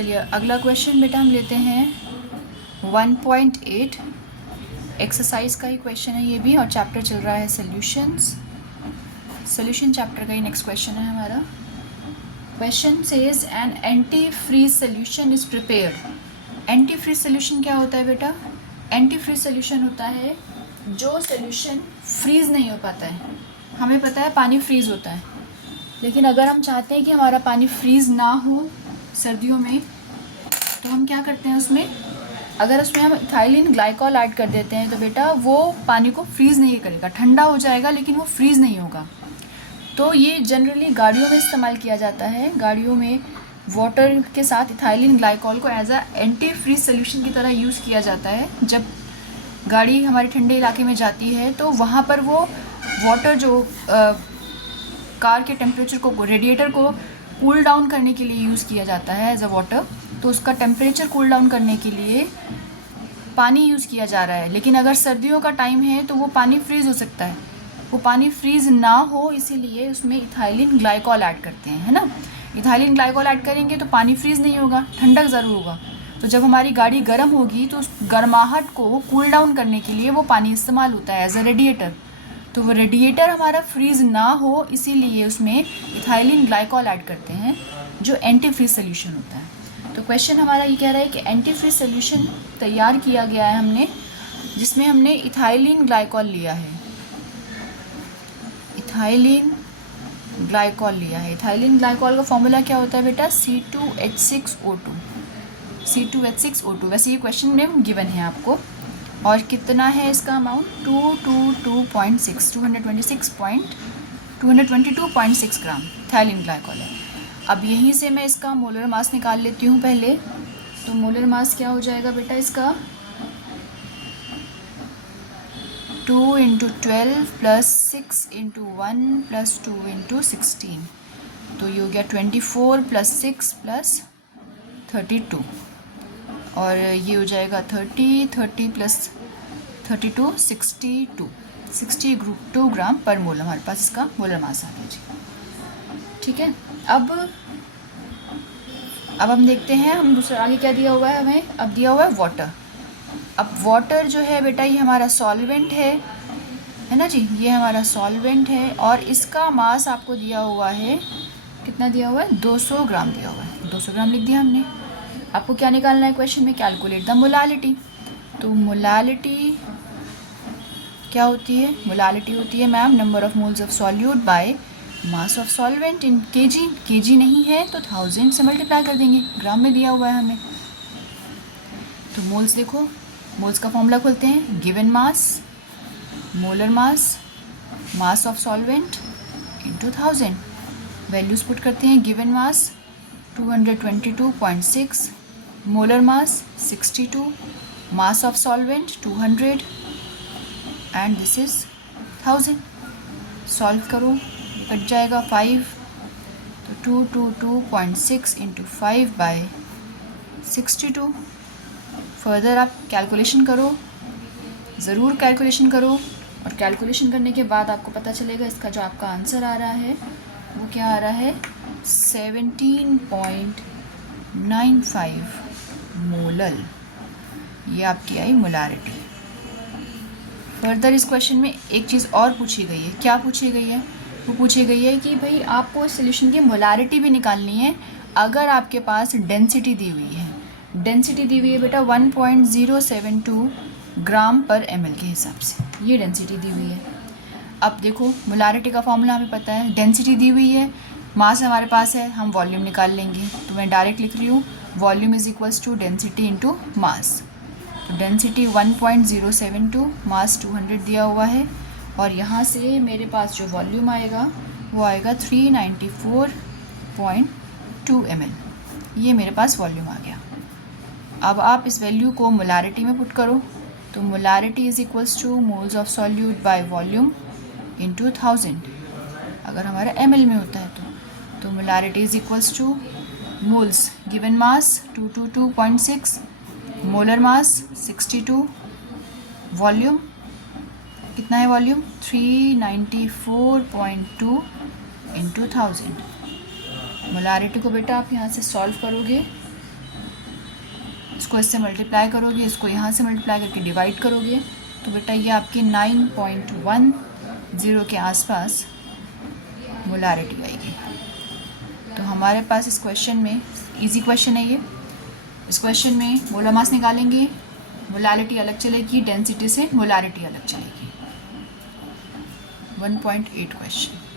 चलिए अगला क्वेश्चन बेटा हम लेते हैं 1.8 एक्सरसाइज का ही क्वेश्चन है ये भी, और चैप्टर चल रहा है सोल्यूशन चैप्टर का ही नेक्स्ट क्वेश्चन है हमारा। Question says an anti freeze solution is prepared. Anti freeze solution क्या होता है बेटा? एंटी फ्रीज सोल्यूशन होता है जो सोल्यूशन फ्रीज नहीं हो पाता है। हमें पता है पानी फ्रीज होता है, लेकिन अगर हम चाहते हैं कि हमारा पानी फ्रीज ना हो सर्दियों में, तो हम क्या करते हैं उसमें, अगर उसमें हम इथाइलिन ग्लाइकॉल ऐड कर देते हैं तो बेटा वो पानी को फ्रीज़ नहीं करेगा, ठंडा हो जाएगा लेकिन वो फ्रीज़ नहीं होगा। तो ये जनरली गाड़ियों में इस्तेमाल किया जाता है। गाड़ियों में वाटर के साथ इथाइलिन ग्लाइकॉल को as a anti freeze solution की तरह यूज़ किया जाता है। जब गाड़ी हमारे ठंडे इलाके में जाती है तो वहाँ पर वो वाटर जो कार के टेम्परेचर को, रेडिएटर को कूल डाउन करने के लिए यूज़ किया जाता है एज अ वाटर, तो उसका टेम्परेचर कूल डाउन करने के लिए पानी यूज़ किया जा रहा है। लेकिन अगर सर्दियों का टाइम है तो वो पानी फ्रीज़ हो सकता है, वो पानी फ्रीज़ ना हो इसीलिए उसमें इथाइलिन ग्लाइकॉल ऐड करते हैं, है ना। इथाइलिन ग्लाइकॉल ऐड करेंगे तो पानी फ्रीज़ नहीं होगा, ठंडक ज़रूर होगा। तो जब हमारी गाड़ी गर्म होगी तो उस गर्माहट को कूल डाउन करने के लिए वो पानी इस्तेमाल होता है एज अ रेडिएटर। तो वो रेडिएटर हमारा फ्रीज़ ना हो इसीलिए उसमें इथाइलिन ग्लाइकॉल ऐड करते हैं जो एंटी फ्रीज सोल्यूशन होता है। तो क्वेश्चन हमारा ये कह रहा है कि एंटी फ्रीज सोल्यूशन तैयार किया गया है हमने, जिसमें हमने इथाइलिन ग्लाइकॉल लिया है। इथाइलिन ग्लाइकॉल लिया है। इथाइलिन ग्लाइकॉल का फॉर्मूला क्या होता है बेटा? C2H6O2। C2H6O2। वैसे ये क्वेश्चन में गिवन है आपको। और कितना है इसका अमाउंट? 222.6 ग्राम इथाइलिन ग्लाइकॉल है। अब यहीं से मैं इसका मोलर मास निकाल लेती हूँ पहले। तो मोलर मास क्या हो जाएगा बेटा इसका? 2 × 12 + 6 × 1 + 2 × 16। तो ये हो गया 24 + 6 + 32, और ये हो जाएगा 30 + 32 62 ग्राम पर मोल। हमारे पास इसका मोलर मास आ गया जी। ठीक है, अब हम देखते हैं हम दूसरा आगे क्या दिया हुआ है हमें। अब दिया हुआ है वाटर। अब वाटर जो है बेटा ये हमारा सॉल्वेंट है ना जी, ये हमारा सॉल्वेंट है, और इसका मास आपको दिया हुआ है, कितना दिया हुआ है? 200 ग्राम दिया हुआ है। 200 ग्राम लिख दिया हमने। आपको क्या निकालना है क्वेश्चन में? Calculate the molality. तो मोलालिटी क्या होती है? मोलालिटी होती है ma'am number of moles of solute by mass of solvent in KG. KG नहीं है तो 1000 से मल्टीप्लाई कर देंगे, ग्राम में दिया हुआ है हमें। तो मोल्स देखो, मोल्स का फॉर्मूला खोलते हैं। Given mass, molar mass, mass of solvent into 1000। Values put करते हैं। Given mass 222.6, molar mass 62, mass of solvent 200 and this is 1000। Solve करो, कट जाएगा 5, तो 222.6 × 5/62। फर्दर आप कैलकुलेशन करो, ज़रूर कैलकुलेशन करो, और कैलकुलेशन करने के बाद आपको पता चलेगा इसका जो आपका आंसर आ रहा है वो क्या आ रहा है? 17.95 मोलल। ये आपकी आई मोलारिटी। फर्दर इस क्वेश्चन में एक चीज़ और पूछी गई है। क्या पूछी गई है? वो पूछी गई है कि भाई आपको इस सोल्यूशन की मोलारिटी भी निकालनी है अगर आपके पास डेंसिटी दी हुई है। डेंसिटी दी हुई है बेटा 1.072 ग्राम पर ml के हिसाब से, ये डेंसिटी दी हुई है। अब देखो मोलारिटी का फॉर्मूला हमें पता है, डेंसिटी दी हुई है, मास हमारे पास है, हम वॉल्यूम निकाल लेंगे। तो मैं डायरेक्ट लिख रही हूँ volume is equals to density into mass. तो डेंसिटी 1.072, मास 200 दिया हुआ है, और यहाँ से मेरे पास जो वॉल्यूम आएगा वो आएगा 394.2 ml। ये मेरे पास वॉल्यूम आ गया। अब आप इस वैल्यू को मोलारिटी में पुट करो। तो molarity is equals two moles of solute by volume into 1000, अगर हमारा ml में होता है तो molarity is equals two moles, given mass 222.6, molar mass 62, volume कितना है? वॉल्यूम 394.2 × 1000। मोलारिटी को बेटा आप यहाँ से सॉल्व करोगे इसको इससे मल्टीप्लाई करोगे, इसको यहाँ से मल्टीप्लाई करके डिवाइड करोगे, तो बेटा ये आपके 9.10 के आसपास मोलारिटी आएगी। तो हमारे पास इस क्वेश्चन में, इजी क्वेश्चन है ये, इस क्वेश्चन में मोलर मास निकालेंगे, मोलारिटी अलग चलेगी, डेंसिटी से मोलारिटी अलग चलेगी। 1.8 क्वेश्चन।